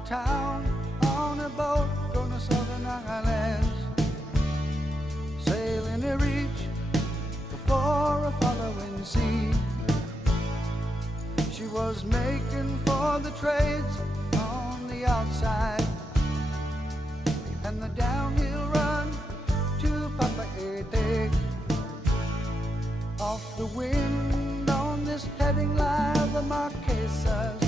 of town on a boat going to Southern Islands, sailing to reach before a following sea. She was making for the trades on the outside and the downhill run to Papa Ete. Off the wind on this heading line, the Marquesas.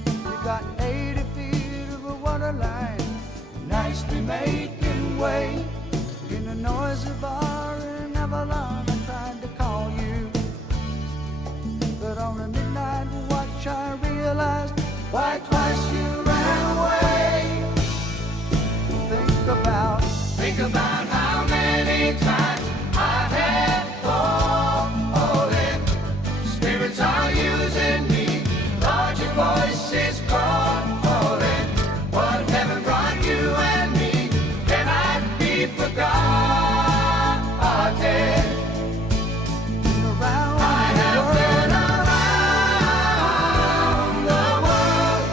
You got 80 feet of a water line, nicely making way. In a noisy bar in Avalon, I tried to call you, but on a midnight watch I realized why twice you ran away. Think about how many times I have fallen. Spirits are using me, Lord, your voice is calling. What heaven brought you and me cannot be forgotten. I have been around the world,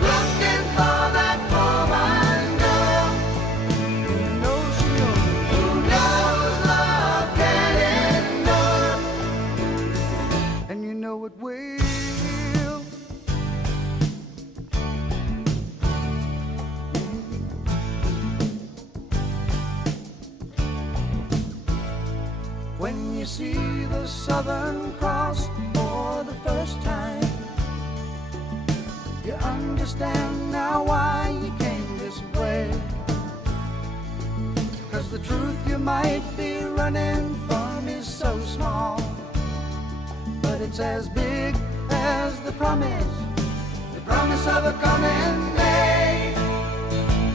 looking for that woman girl who knows love can endure, and you know it will. When you see the Southern Cross for the first time, you understand now why you came this way. 'Cause the truth you might be running from is so small, but it's as big as the promise of a coming day.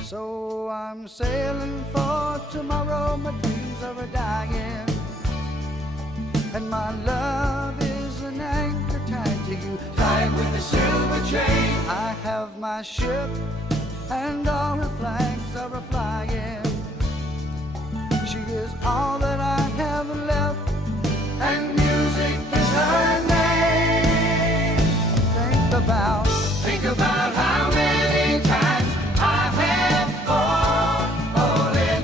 So I'm sailing for tomorrow, my dreams are a-dying, and my love is an anchor tied to you, tied with a silver chain. I have my ship and all her flags are a-flying. She is all that I have left, and music is her name. Think about how many times I have fallen.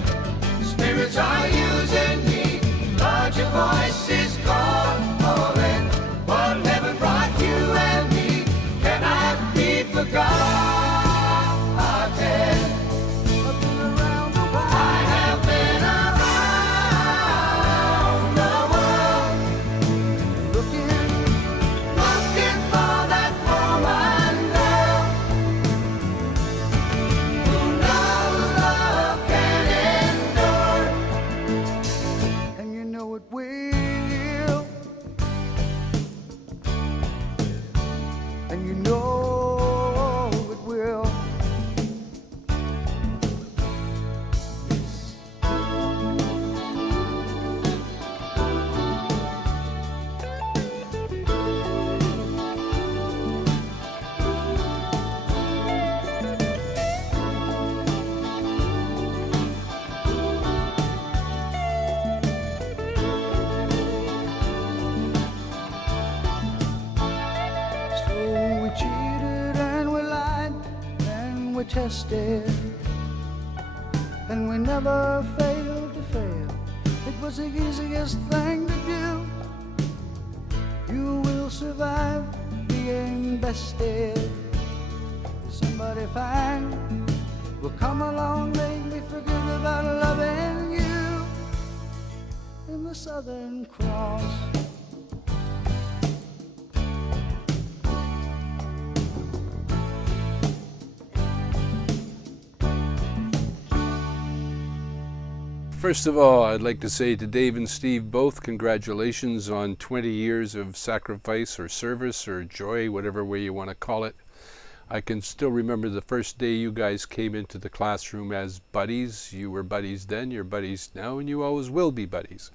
Spirits are using me, Lord, your voice is calling. What heaven brought you and me cannot be forgotten. I have been around the world, looking for that woman girl who knows love can endure, and you know it will, and you know it will. So we cheated and we lied and we tested, and we never failed to fail. It was the easiest thing to do. You will survive being bested. Somebody fine will come along, make me forget about loving you in the Southern Cross. First of all, I'd like to say to Dave and Steve both, congratulations on 20 years of sacrifice or service or joy, whatever way you want to call it. I can still remember the first day you guys came into the classroom as buddies. You were buddies then, you're buddies now, and you always will be buddies.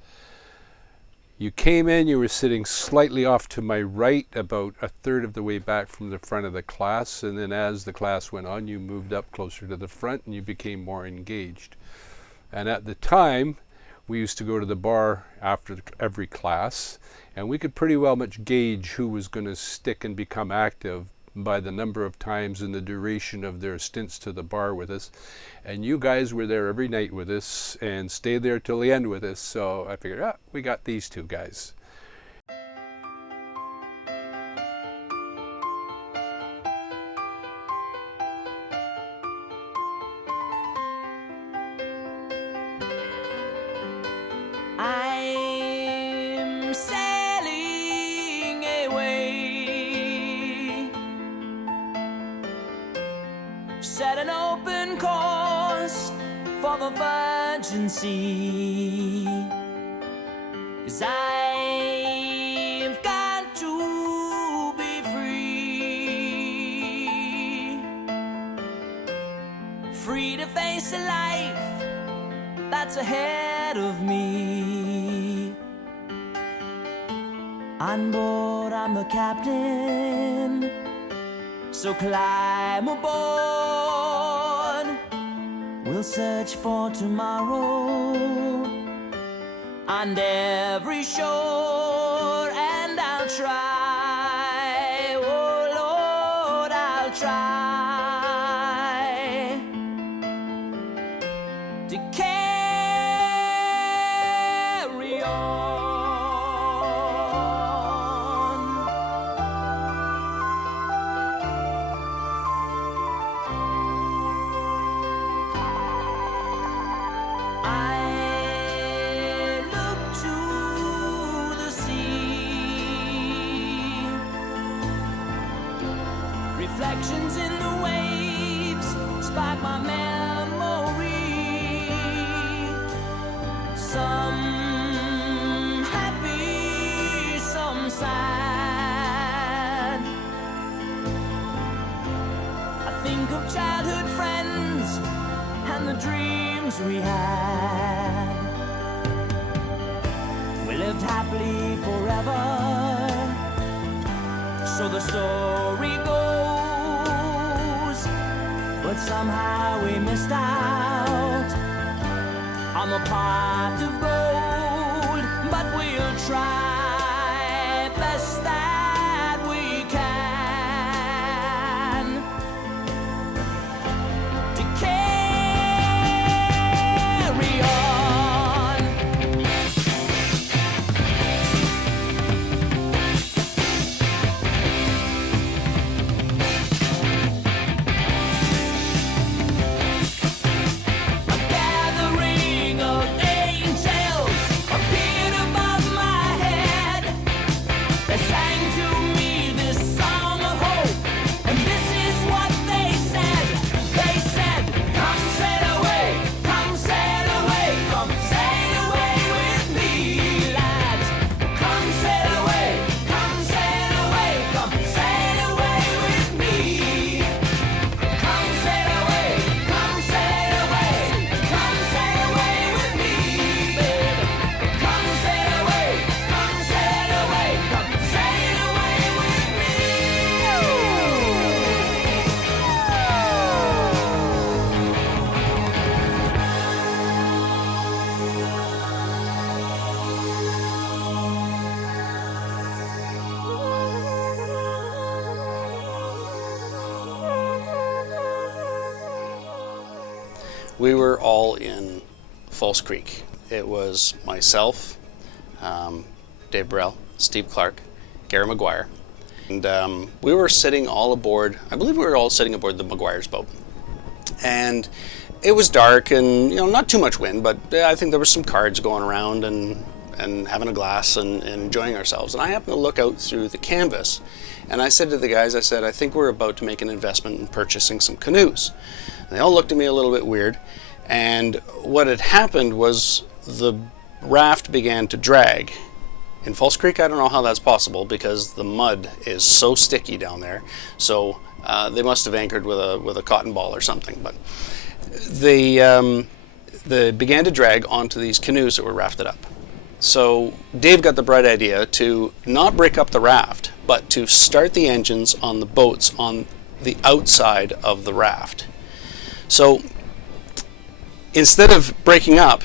You came in, you were sitting slightly off to my right, about a third of the way back from the front of the class, and then as the class went on, you moved up closer to the front and you became more engaged. And at the time, we used to go to the bar after every class, and we could pretty well much gauge who was going to stick and become active by the number of times and the duration of their stints to the bar with us. And you guys were there every night with us and stayed there till the end with us, so I figured, we got these two guys. I'm sailing away, set an open course for the virgin sea, 'cause I've got to be free, free to face a life that's ahead of me. On board, I'm the captain, so climb aboard. We'll search for tomorrow on every shore, and I'll try, oh Lord, I'll try to carry on. I look to the sea, reflections in the waves spark my memory. Some happy, some sad. I think of childhood friends and the dreams we had. We lived happily forever, so the story goes. But somehow we missed out on the pot of gold. But we'll try best that we can to carry on. A gathering of angels appeared above my head. They sang to me this song of hope, and this is what they said. They said, come sail away, come sail away, come sail away with me, lads. Come sail away, come sail away, come sail away with me. Come sail away, come sail away, come sail away with me, baby. Come sail away, come sail away, come sail away with me. We were all in False Creek. It was myself, Dave Burrell, Steve Clark, Gary McGuire, and we were sitting all aboard, I believe we were all sitting aboard the McGuire's boat. And it was dark and, not too much wind, but I think there was some cards going around and having a glass and enjoying ourselves. And I happened to look out through the canvas, and I said to the guys, I said, I think we're about to make an investment in purchasing some canoes. And they all looked at me a little bit weird, and what had happened was the raft began to drag. In False Creek, I don't know how that's possible because the mud is so sticky down there. So they must have anchored with a cotton ball or something. But they began to drag onto these canoes that were rafted up. So Dave got the bright idea to not break up the raft, but to start the engines on the boats on the outside of the raft. So instead of breaking up,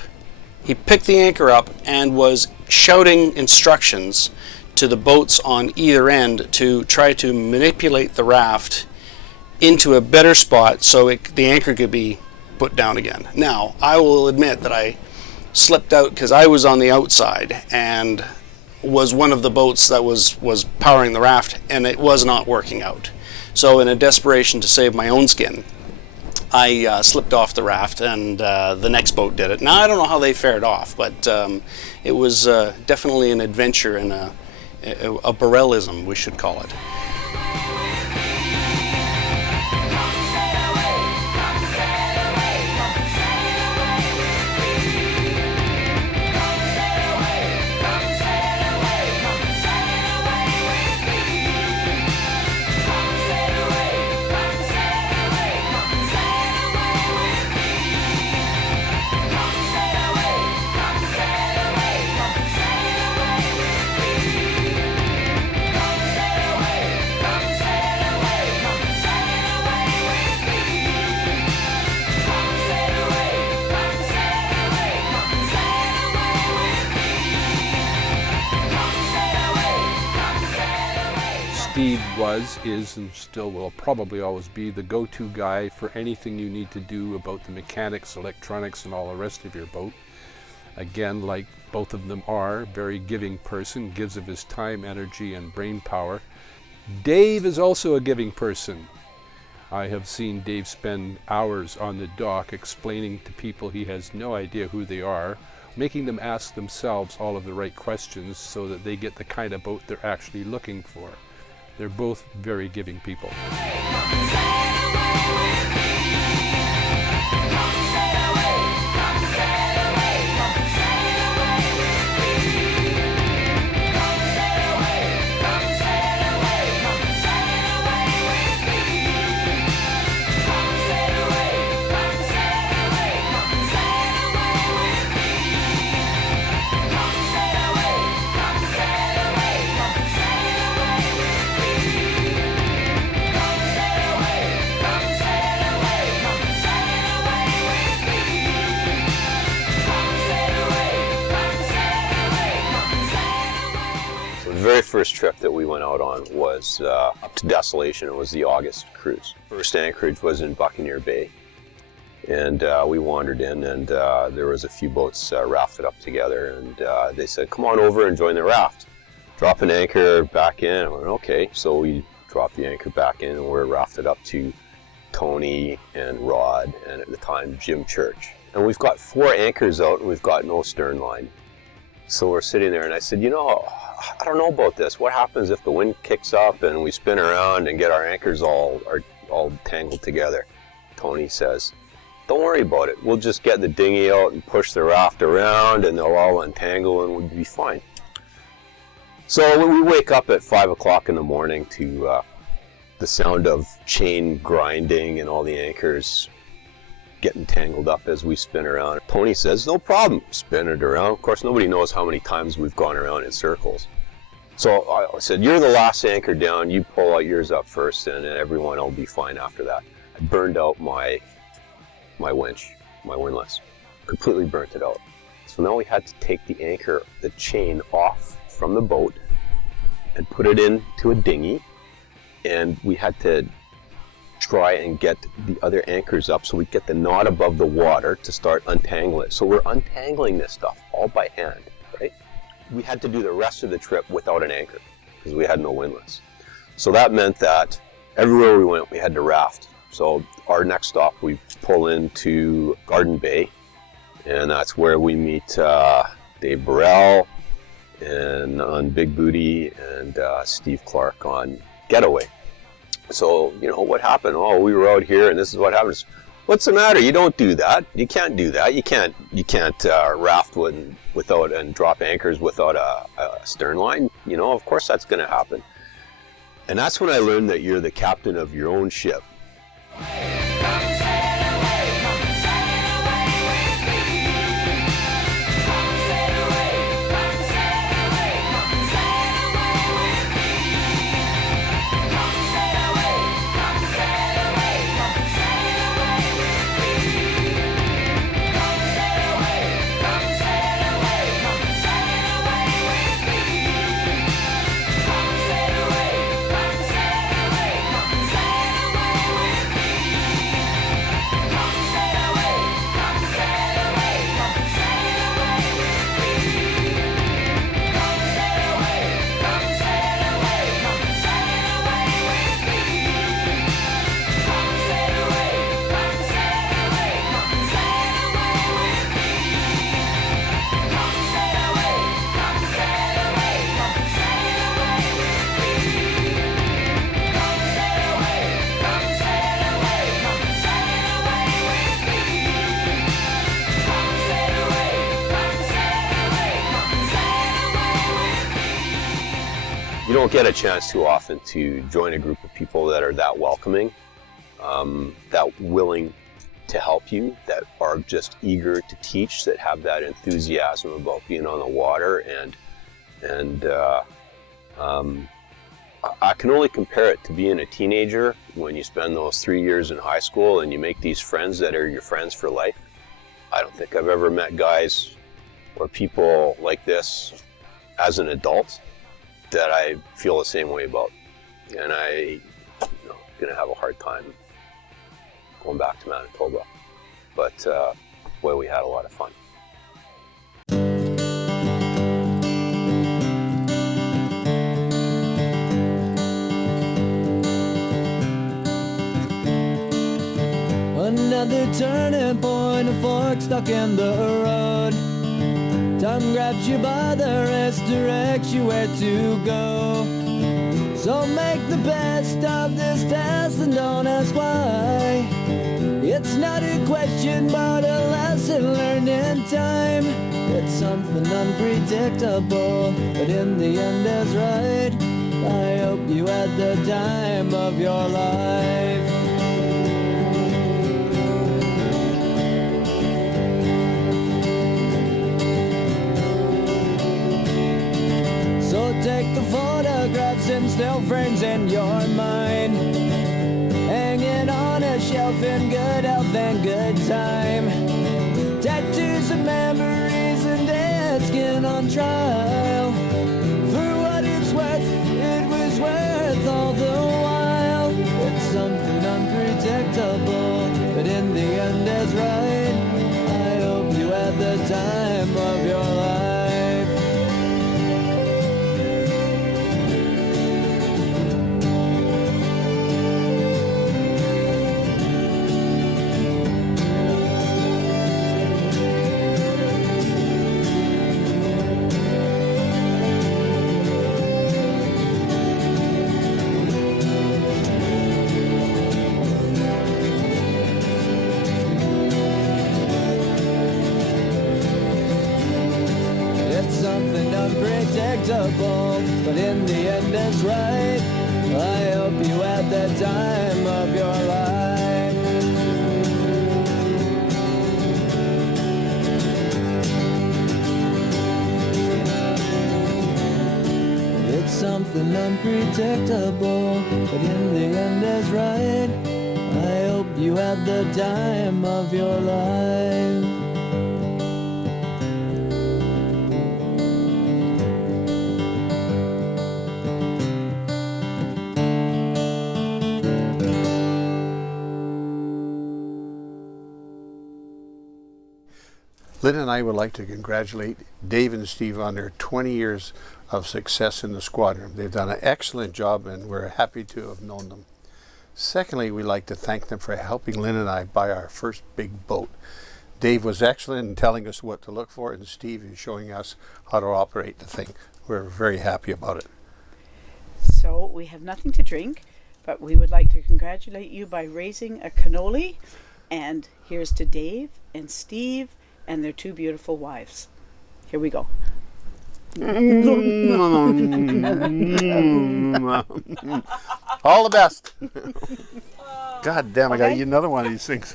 He picked the anchor up and was shouting instructions to the boats on either end to try to manipulate the raft into a better spot so the anchor could be put down again. Now, I will admit that I slipped out because I was on the outside and was one of the boats that was powering the raft, and it was not working out. So in a desperation to save my own skin, I slipped off the raft, and the next boat did it. Now, I don't know how they fared off, but it was definitely an adventure and a Borellism, we should call it. Steve was, is, and still will probably always be the go-to guy for anything you need to do about the mechanics, electronics, and all the rest of your boat. Again, like both of them are, very giving person, gives of his time, energy, and brain power. Dave is also a giving person. I have seen Dave spend hours on the dock explaining to people he has no idea who they are, making them ask themselves all of the right questions so that they get the kind of boat they're actually looking for. They're both very giving people. The very first trip that we went out on was up to Desolation. It was the August cruise. First anchorage was in Buccaneer Bay, and we wandered in, and there was a few boats rafted up together, and they said, come on over and join the raft. Drop an anchor back in. I went, okay. So we dropped the anchor back in, and we're rafted up to Tony and Rod, and at the time Jim Church. And we've got 4 anchors out, and we've got no stern line. So we're sitting there, and I said, you know, I don't know about this. What happens if the wind kicks up and we spin around and get our anchors all tangled together? Tony says, don't worry about it. We'll just get the dinghy out and push the raft around, and they'll all untangle, and we'll be fine. So when we wake up at 5 o'clock in the morning to the sound of chain grinding and all the anchors getting tangled up as we spin around, Tony says, no problem, spin it around. Of course, nobody knows how many times we've gone around in circles. So I said, you're the last anchor down, you pull out yours up first, and everyone will be fine after that. I burned out my winch, my windlass, completely burnt it out. So now we had to take the anchor, the chain off from the boat and put it into a dinghy, and we had to try and get the other anchors up so we get the knot above the water to start untangling it. So we're untangling this stuff all by hand, right? We had to do the rest of the trip without an anchor because we had no windlass. So that meant that everywhere we went, we had to raft. So our next stop, we pull into Garden Bay, and that's where we meet Dave Burrell and on Big Booty and Steve Clark on Getaway. So, you know, what happened? Oh, we were out here and this is what happens. What's the matter? You don't do that. You can't do that. You can't raft without and drop anchors without a stern line. You know, of course that's going to happen. And that's when I learned that you're the captain of your own ship. don't get a chance too often to join a group of people that are that welcoming, that willing to help you, that are just eager to teach, that have that enthusiasm about being on the water. And I can only compare it to being a teenager when you spend those 3 years in high school and you make these friends that are your friends for life. I don't think I've ever met guys or people like this as an adult that I feel the same way about. And I'm going to have a hard time going back to Manitoba. But boy, we had a lot of fun. Another turning point, a fork stuck in the road. Time grabs you by the wrist, directs you where to go. So make the best of this test and don't ask why. It's not a question but a lesson learned in time. It's something unpredictable, but in the end is right. I hope you had the time of your life. So take the photographs and still frames in your mind, hanging on a shelf in good health and good time. Tattoos of memories and dead skin on trial. For what it's worth, it was worth all the while. It's something unpredictable, but in the end is right. I hope you had the time of your life. Unpredictable, but in the end it's right. I hope you had the time of your life. It's something unpredictable, but in the end is right. I hope you had the time of your life. Lynn and I would like to congratulate Dave and Steve on their 20 years of success in the Squadron. They've done an excellent job and we're happy to have known them. Secondly, we'd like to thank them for helping Lynn and I buy our first big boat. Dave was excellent in telling us what to look for, and Steve is showing us how to operate the thing. We're very happy about it. So we have nothing to drink, but we would like to congratulate you by raising a cannoli. And here's to Dave and Steve and their two beautiful wives. Here we go. All the best. God damn, I gotta eat another one of these things.